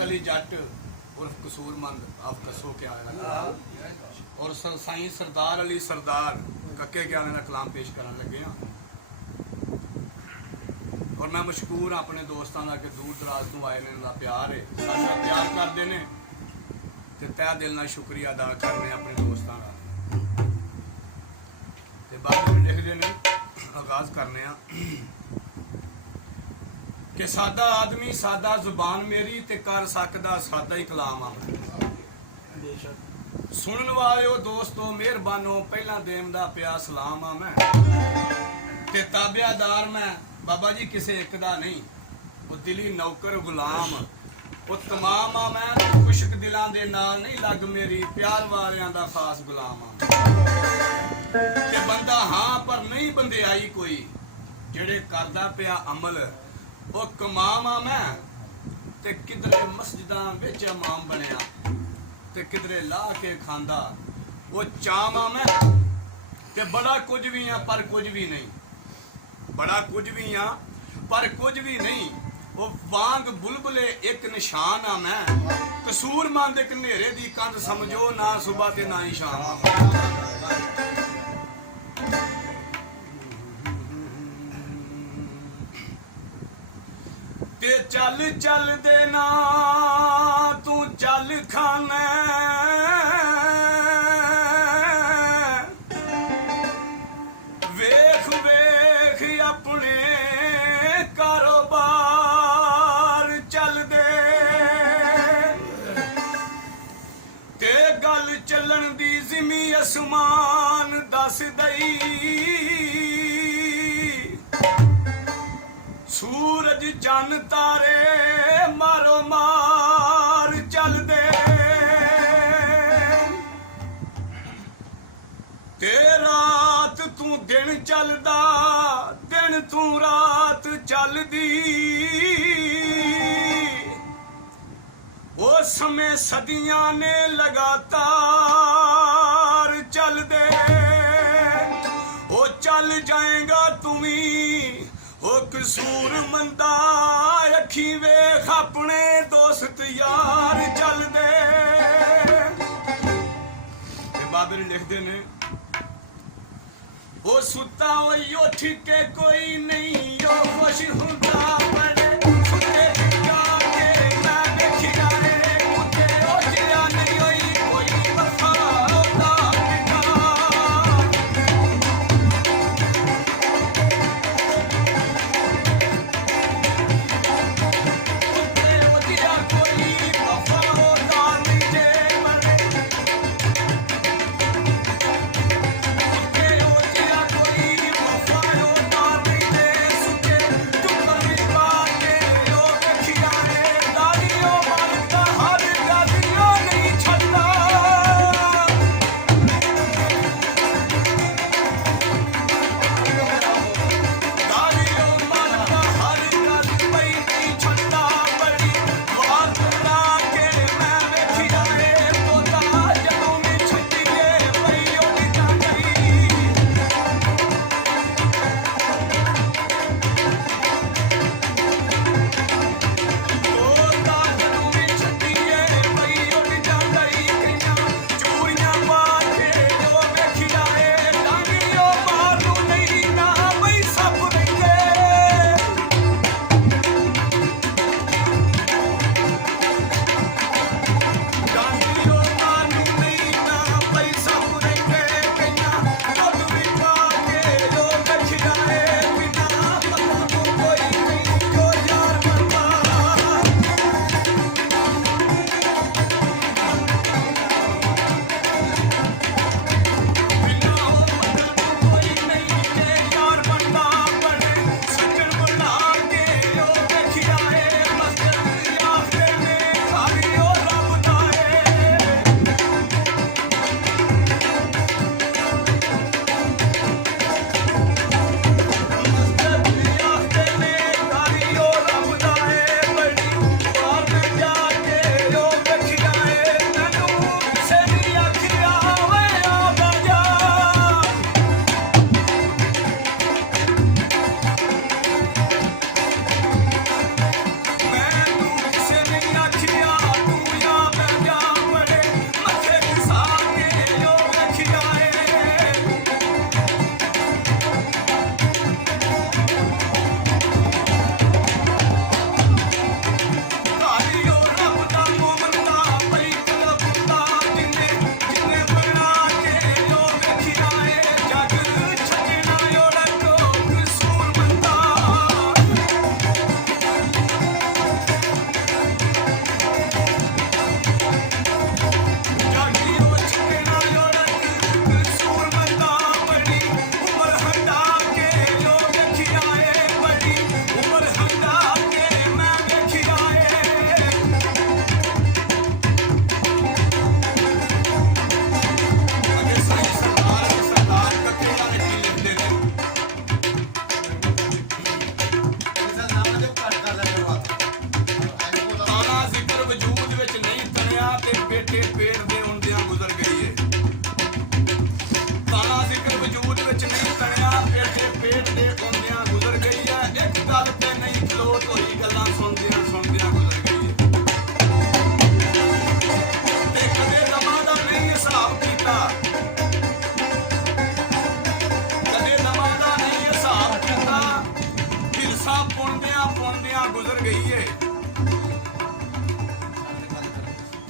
लियाकत अली जट उर्फ कसूरमंद आप कसो क्या है और साईं सरदार अली सरदार कक्के ग्याने का कलाम पेश करन लगे हाँ। और मैं मशकूर अपने दोस्तों का कि दूर दराज तो आए ने इन्हां दा प्यार है साडा प्यार करते हैं ते तह दिल नाल शुक्रिया अदा करने अपने दोस्तों का ते बाद में लिखते हैं आगाज करने कि सादा आदमी सादा जुबान मेरी ते कर सकदा सादा ही कलाम आ सुनन वालिओ दोस्तों मेहरबानो पहला देम दा पिया सलाम आ मैं ते ताबियादार मैं बाबा जी किसे एक दा नहीं वो दिली नौकर गुलाम वो तमाम आ मैं कुशक दिलां दे नाल नहीं लग मेरी प्यार वालियां दा खास गुलाम आ ते बंदा हाँ पर नहीं बंदियाई कोई जेड़े करदा पिया अमल वो कमामा मैं ते किधरे मस्जिदां विच इमाम बनया ते किधरे ला के खांदा वो चामा मैं ते बड़ा कुछ भी हाँ पर कुछ भी नहीं बड़ा कुछ भी हाँ पर कुछ भी नहीं वो वांग बुलबुले एक निशान आ मैं कसूरमंद एक नेरे दी कंध समझो ना सुबह ते ना ही शाम ते चल चल देना तू चल खाने वेख वेख अपने कारोबार चल दे ते गल चलन दी जिमी असमान दस दई सूरज चन तारे मारो मार चल दे ते रात तू दिन चलदा दिन तू रात चलदी वो समय सदियां ने लगातार चल दे वो चल जाएगा तुम्ही ओ कसूर मंदा अखी वेख अपने दोस्त यार चल दे बाबर लिखते ने वो सुता हो उठ के कोई नहीं ओ खुश हुंदा बड़े सुते जाके मैं देखी जाए मुझे ओ जिया नहीं होई कोई वफा होता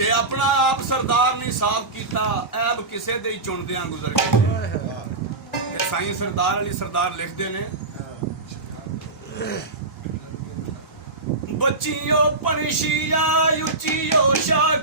ਤੇ ਆਪਣਾ ਆਪ ਸਰਦਾਰ ਨਹੀਂ ਸਾਫ਼ ਕੀਤਾ, ਐਬ ਕਿਸੇ ਦੇ ਹੀ ਚੁਣਦਿਆਂ ਗੁਜ਼ਰ ਗਏ। ਤੇ ਸਾਈਂ ਸਰਦਾਰ ਅਲੀ ਸਰਦਾਰ ਲਿਖਦੇ ਨੇ, ਬੱਚੀਓ ਪੰਛੀਆ ਉੱਚੀਓ ਸ਼ਾਹ